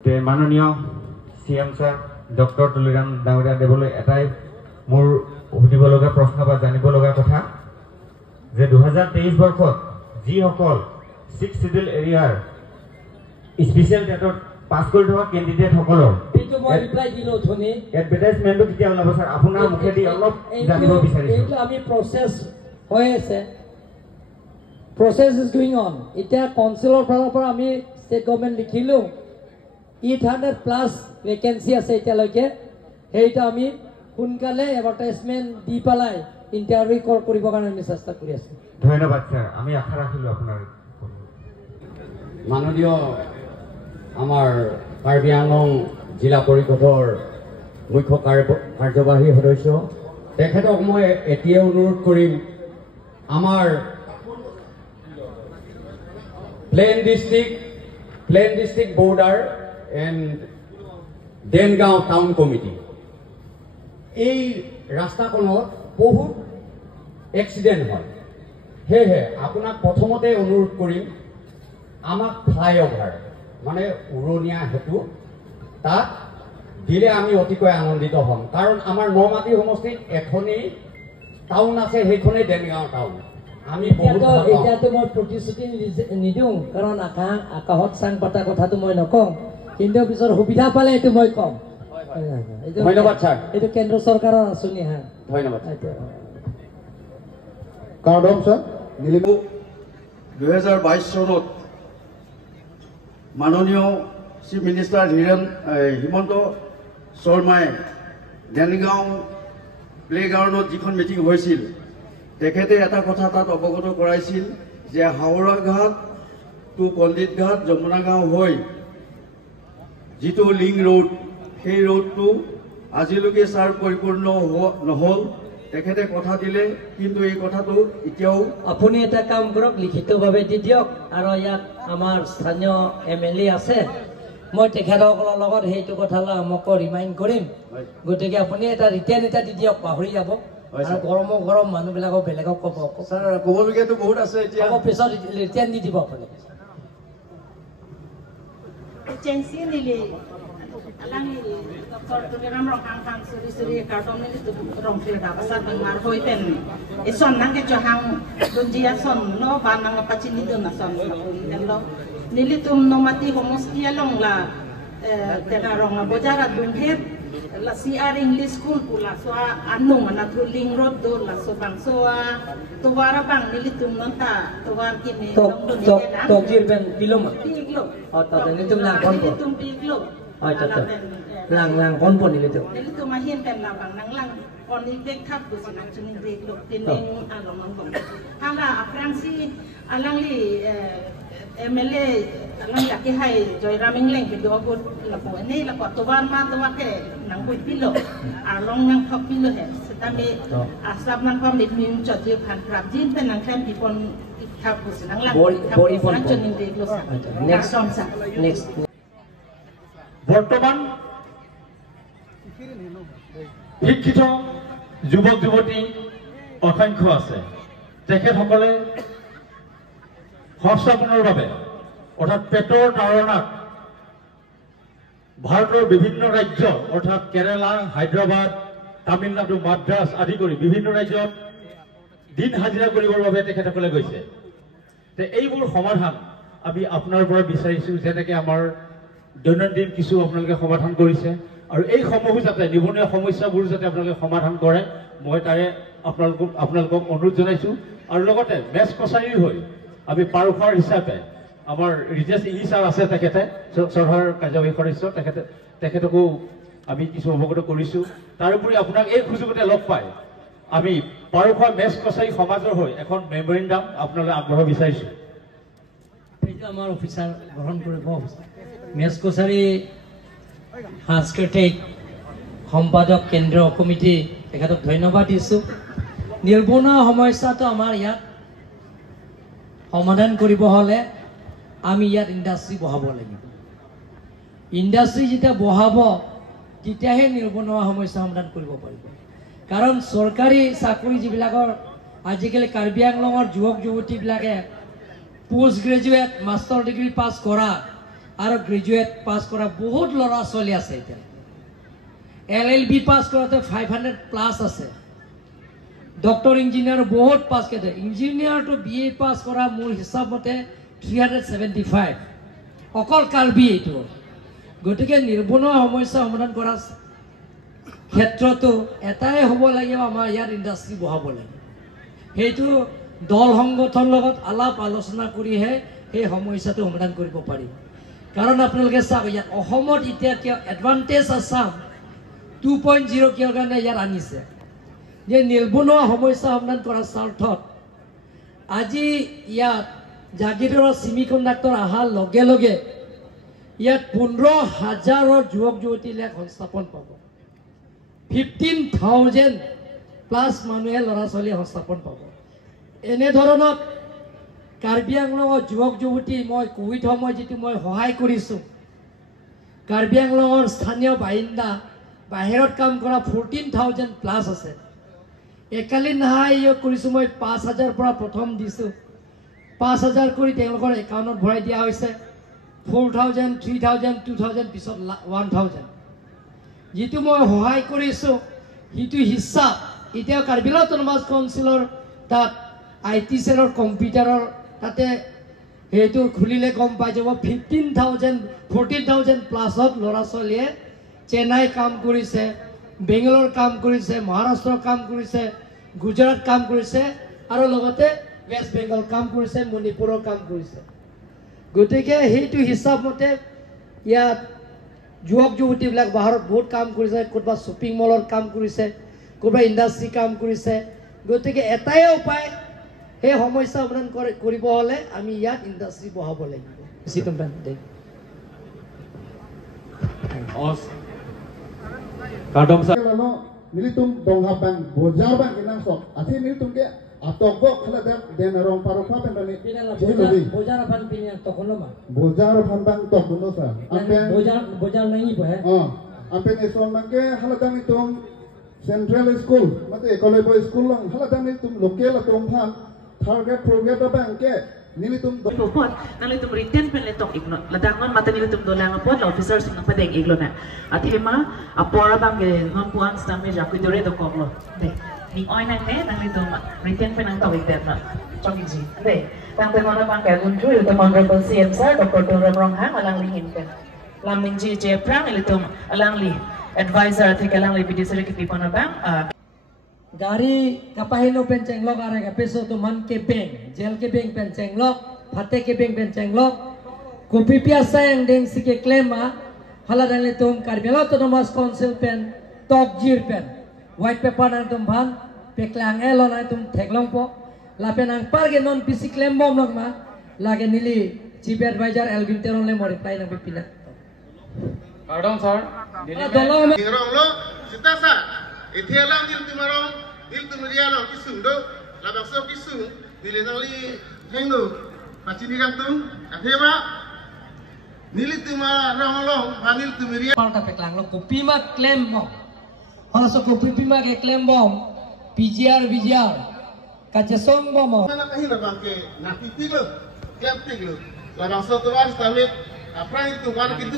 মাননীয় CM sir doctor Tuliram ডাঙৰীয়া দেৱলৈ এটাই মোৰ সুধিব লগা প্ৰশ্ন বা জানিব লগা কথা যে 2023 বৰ্ষত যিসকল 6 শিডিউল এৰিয়াৰ স্পেচিয়েল টেটত পাছ কৰি থকা কেণ্ডিডেট সকলৰ এইটো মই ৰিপ্লাই দিলো ধনি এডভাৰটাইজমেন্টটো কেতিয়া ওলাব স্যাৰ আপোনাৰ মুখেদি অলপ জানিব বিচাৰিছো এইটো আমি প্ৰসেস হৈ আছে process is going on এটা কাউন্সিলৰ ফালৰ পৰা আমি ষ্টেট গভৰ্ণমেণ্ট লিখিলো 800+ ভ্যাকেন্সি আছে এতিয়ালৈকে হেইটা আমি সোনকালে এডভাৰটাইজমেন্ট দি পালাই ইন্টাৰভিউ কৰিব কাৰণে আমি চেষ্টা কৰি আছো ধন্যবাদ স্যাৰ আমি আশা ৰাখিলো আপোনাৰ মাননীয় আমাৰ কাৰ্বি আংলং জিলা পৰিষদৰ মুখ্য কাৰ্যবাহী সদস্য তেখেতক মই এতিয়া অনুৰোধ কৰিম আমাৰ plain district border and Dengaon town committee এই ৰাস্তাখনত বহুত এক্সিডেণ্ট হয় সেয়েহে আপোনাক প্ৰথমতে অনুৰোধ কৰিম আমাক ফ্লাইঅভাৰ মানে উৰণীয়া হেতু তাত দিলে আমি অতিকৈ আনন্দিত হ'ম কাৰণ আমাৰ নমাটি সমষ্টিত এখনেই টাউন আছে সেইখনেই দেনগাঁও টাউন আমি এতিয়াতো মই প্ৰতিশ্ৰুতি নিদিওঁ কাৰণ আকাশত চাং পতা কথাটো মই নকওঁ কিন্তু পিছৰ সুবিধা পালে এইটো মই কম ধন্যবাদ ছাৰ এইটো কেন্দ্ৰ চৰকাৰৰ আঁচনি হা ধন্যবাদ কাৰ্ডম ছাৰ 2022 চনত মাননীয় চিফ মিনিষ্টাৰ হিমন্ত শৰ্মাই দেনগাঁও প্লেগ্ৰাউণ্ডত যিখন মিটিং হৈছিল তেখেতে এটা কথা তাত অৱগত কৰাইছিল যে হাওৰা ঘাট টু পণ্ডিত ঘাট যমুনা গাঁও হৈ যিটো লিং ৰোড সেই ৰোডটো আজিলৈকে ছাৰ পৰিপূৰ্ণ নহ'ল তেখেতে কথা দিলে কিন্তু এই কথাটো এতিয়াও আপুনি এটা কাম কৰক লিখিতভাৱে দি দিয়ক আৰু ইয়াত আমাৰ স্থানীয় MLA আছে মই তেখেতসকলৰ লগত সেইটো কথা মোক ৰিমাইণ্ড কৰিম গতিকে আপুনি এটা ৰিটাৰ্ণ এটা দি দিয়ক পাহৰি যাব আৰু গৰম মানুহবিলাকক বেলেগক ক'ব ছাৰ ক'বলগীয়াটো বহুত আছে এতিয়া পিছত ৰিটাৰ্ণ দি দিব আপুনি Agensi nili alang nili doktor tuliram rohang hang suri karton nili tu rong fil da pasal bengar hoi pen ison nang ke johang dunjia son no banang pacin ni dun son lo nili tum no mati homosti along la tera rong bojara dun het la CR English school pula so anung na thuling road do la so bang so to wara bang nili tum nanta to war kini to jir ben bilom piglo ta ni tum lang kon ko tum piglo ta lang kon pon nili tum mahin pen la bang nang lang kon ni bek thap du sinang chuning bek lo tining along mang bang hala aprangsi alang li MLA alang laki hai joy raming leng video abot la po ni la ko to war ma to wa ke nang bui pilo along nang khop pilo he setame asab nang khom mit min chot je phan prap jin pen nang khem pipon thap bu sinang lang bori pon chuning bek lo sa next বৰ্তমান শিক্ষিত যুৱক যুৱতী অসংখ্য আছে তেখেতসকলে সংস্থাপনৰ বাবে অৰ্থাৎ পেটৰ তাৰণাত ভাৰতৰ বিভিন্ন ৰাজ্য অৰ্থাৎ কেৰালা হায়দৰাবাদ তামিলনাডু মাদ্ৰাজ আদি কৰি বিভিন্ন ৰাজ্যত দিন হাজিৰা কৰিবৰ বাবে তেখেতসকলে গৈছে এইবোৰ সমাধান আমি আপোনাৰ পৰা বিচাৰিছোঁ যেনেকৈ আমাৰ দৈনন্দিন কিছু আপোনালোকে সমাধান কৰিছে আৰু এই সমূহ যাতে নিবনুৱা সমস্যাবোৰ যাতে আপোনালোকে সমাধান কৰে মই তাৰে আপোনালোকক অনুৰোধ জনাইছোঁ আৰু লগতে মেচ কছাৰীৰ হৈ আমি পাৰুখাৰ হিচাপে আমাৰ ৰিজেশ ইলিছাৰ আছে তেখেতে চৰকাৰৰ কাৰ্যবাহী সদস্য তেখেতকো আমি কিছু অৱগত কৰিছোঁ তাৰোপৰি আপোনাক এই সুযোগতে লগ পাই আমি পাৰুখা মেচ কছাৰী সমাজৰ হৈ এখন মেমৰেণ্ডাম আপোনালোকে আগবঢ়াব বিচাৰিছোঁ এইটো আমাৰ অফিচাৰ গ্ৰহণ কৰিব মেচ কছাৰী সাংস্কৃতিক সম্পাদক কেন্দ্ৰীয় কমিটি তেখেতক ধন্যবাদ দিছোঁ নিবনুৱা সমস্যাটো আমাৰ ইয়াত সমাধান কৰিব হ'লে আমি ইয়াত ইণ্ডাষ্ট্ৰী বহাব লাগিব ইণ্ডাষ্ট্ৰী যেতিয়া বহাব তেতিয়াহে নিবনুৱা সমস্যা সমাধান কৰিব পাৰিব কাৰণ চৰকাৰী চাকৰি যিবিলাকৰ আজিকালি কাৰ্বি আংলঙৰ যুৱক যুৱতীবিলাকে post graduate master degree pass কৰা আৰু গ্ৰেজুৱেট পাছ কৰা বহুত ল'ৰা ছোৱালী আছে এতিয়া LLB পাছ কৰাতে 500+ আছে ডক্টৰ ইঞ্জিনিয়াৰ বহুত পাছ কৰে ইঞ্জিনিয়াৰটো BA পাছ কৰা মোৰ হিচাপ মতে 375 অকল কাৰ্বি এইটো গতিকে নিৰ্বনুৱা সমস্যা সমাধান কৰা ক্ষেত্ৰতো এটাই হ'ব লাগিব আমাৰ ইয়াৰ ইণ্ডাষ্ট্ৰি বহাব লাগে সেইটো দল সংগঠনৰ লগত আলাপ আলোচনা কৰিহে এই সমস্যাটো সমাধান কৰিব পাৰি কাৰণ আপোনালোকে চাওক ইয়াত অসমত এতিয়া কিয় এডভান্টেজ আছাম 2.0 কিয় কাৰণে ইয়াত আনিছে যে নিৰ্বনুৱা সমস্যা সমাধান কৰাৰ স্বাৰ্থত আজি ইয়াত জাগিৰোডৰ ছেমিকণ্ডাক্টৰ অহাৰ লগে লগে ইয়াত 15,000 যুৱক যুৱতীলে সংস্থাপন পাব 15,000+ মানুহে ল'ৰা ছোৱালী সংস্থাপন পাব এনেধৰণত কাৰ্বি আংলঙৰ যুৱক যুৱতী মই কোভিড সময় যিটো মই সহায় কৰিছোঁ কাৰ্বি আংলঙৰ স্থানীয় বাসিন্দা বাহিৰত কাম কৰা 14,000+ আছে একালি সহায় কৰিছোঁ মই 5,000 পৰা প্ৰথম দিছোঁ 5,000 কৰি তেওঁলোকৰ একাউণ্টত ভৰাই দিয়া হৈছে 4,000 3,000 2,000 পিছত 1,000 যিটো মই সহায় কৰিছোঁ সেইটো হিচাপ এতিয়া কাৰ্বি আংলং অটোনমাছ কাউন্সিলৰ তাত IT চেলৰ কম্পিউটাৰৰ তাতে সেইটো খুলিলে গম পাই যাব 14,000+ ল'ৰা ছোৱালীয়ে চেন্নাই কাম কৰিছে বেংগলোৰ কাম কৰিছে মহাৰাষ্ট্ৰ কাম কৰিছে গুজৰাট কাম কৰিছে আৰু লগতে ৱেষ্ট বেংগল কাম কৰিছে মণিপুৰৰ কাম কৰিছে গতিকে সেইটো হিচাপ মতে ইয়াত যুৱক যুৱতীবিলাক বাহিৰত বহুত কাম কৰিছে ক'ৰবাত শ্বপিং মলৰ কাম কৰিছে ক'ৰবাত ইণ্ডাষ্ট্ৰি কাম কৰিছে গতিকে এটাই উপায় সেই সমস্যা সমাধান কৰিব হ'লে আমি ইয়াত ইণ্ডাষ্ট্ৰি বহাব লাগিব Kadom sa nilitum donghaban bojarban kinang sok ati nilitum ke atogok khala den rong paro pa pen ni bojar apan pinya tokono ma bojar phanbang tokono sa bojar nahi bo hai ampe ne son mangke hala dan nitum central school mate college school lang hala dan nitum local atom phan target program bang ke nilitum pot nalitum retain pen letok igno ladangon mata nilitum dolang pot officers ng padeng iglo na at hema apora bang ngon puan stami jaku dore do koklo de ning oy na ne nalitum retain pen ang tawig der na chogi ji de tang pe mona bang ka gunju ito honorable CM sir Dr. Turam Ronghang alang lihin pen laming ji je prang nilitum alang li advisor at alang li bidisari kitipan na bang गाड़ी कपाहिनो pen चेंगलोक आरे का पेसो तो मन के बैंक जेल के बैंक पेन चेंगलोक फते के बैंक पेन चेंगलोक कोपी पियासा yang deng sike klema hala dale tum Karbi Autonomous Council pen top jir pen white paper nang tum bhan peklang elo nang tum theklong po la pen ang parge non pisi claim bom lok ma lage nili chief advisor Elvin Teron le more reply nang pipina Pardon sir dolong Ngerong lo sitasa itialang dil tumarong dil tumrialang kisung do labang so kisung dilenali hengdo pacini kantung akhema nili tumarong lo banil tumria parta peklang lo kopi ma claim bom hala so kopi pima ke claim bom PGR kacesong bom mana kahina bangke nakipilo camping lo labang so tuwas tamit apa itu kan gitu